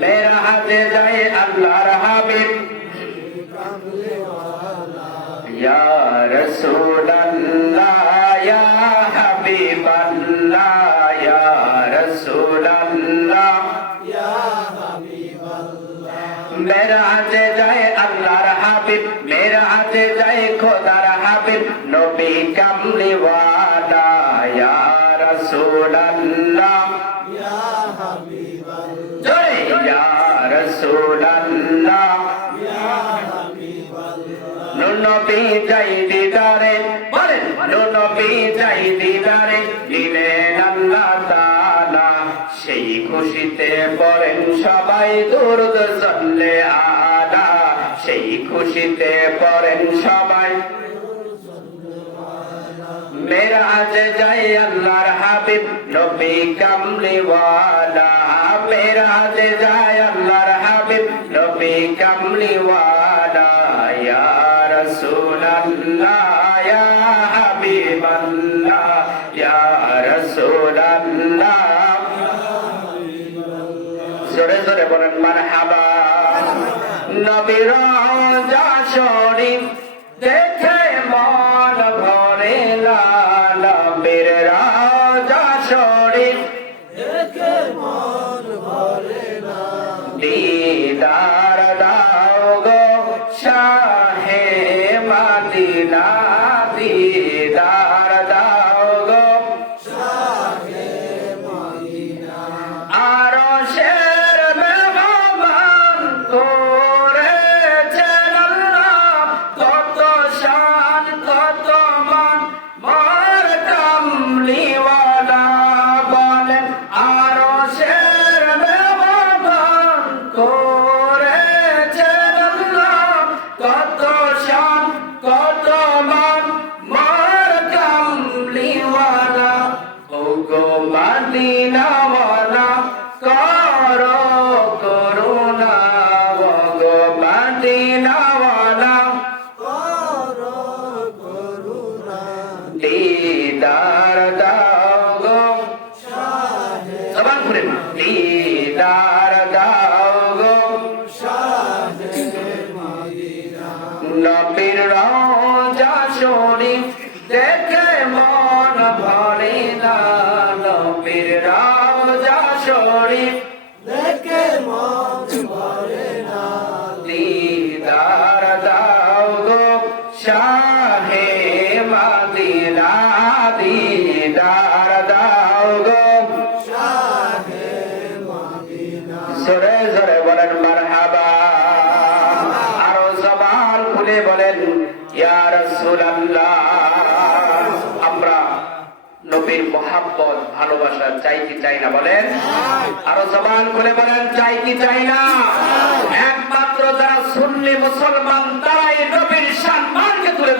মেরা হাতে যায় আল্লাহর হাবিব ইয়া রাসূলুল্লাহ ইয়া হাবিবাল্লাহ ইয়া রাসূলুল্লাহ মেরা হাতে যায় আল্লাহর হাবিব মেরা হাতে যায় খোদার হাবিব নবী কামলিওয়ালা ইয়া রাসূলুল্লাহ রাসূলুল্লাহ। নবী যাই দিদারে, বলেন নবী যাই দিদারে, দিলেন আল্লাহ তাআলা। সেই খুশিতে পড়েন সবাই, দুরুদ সাল্লে আলা। সেই খুশিতে পড়েন সবাই। মেরাজ যাই আল্লাহর হাবিব, নবী কামলিওয়ালা। মেরাজ যাই কামলিওয়ালা ইয়া রাসূলুল্লাহ ইয়া হাবিবাল্লাহ ইয়া রাসূলুল্লাহ জোরে জোরে বলেন, মারহাবা। নবীর রওজা শরীফ দেখে দিদার দিদার দাও গো। জবান খুলে দিদার দাও গো। নবীর রওজা শরীফ দেখে মন ভরে না। নবীর রওজা শরীফ দিদার দাও গো, শাহে জোরে জোরে বলেন, মারহাবা। আরও জবান খুলে বলেন, ইয়া আমরা নবীর মোহাব্বত, ভালোবাসা চাই কি চাই না বলেন? আরও জবান খুলে বলেন, চাই কি চাই না? একমাত্র যারা সুন্নি মুসলমান, তারাই নবীর সম্মানকে তুলে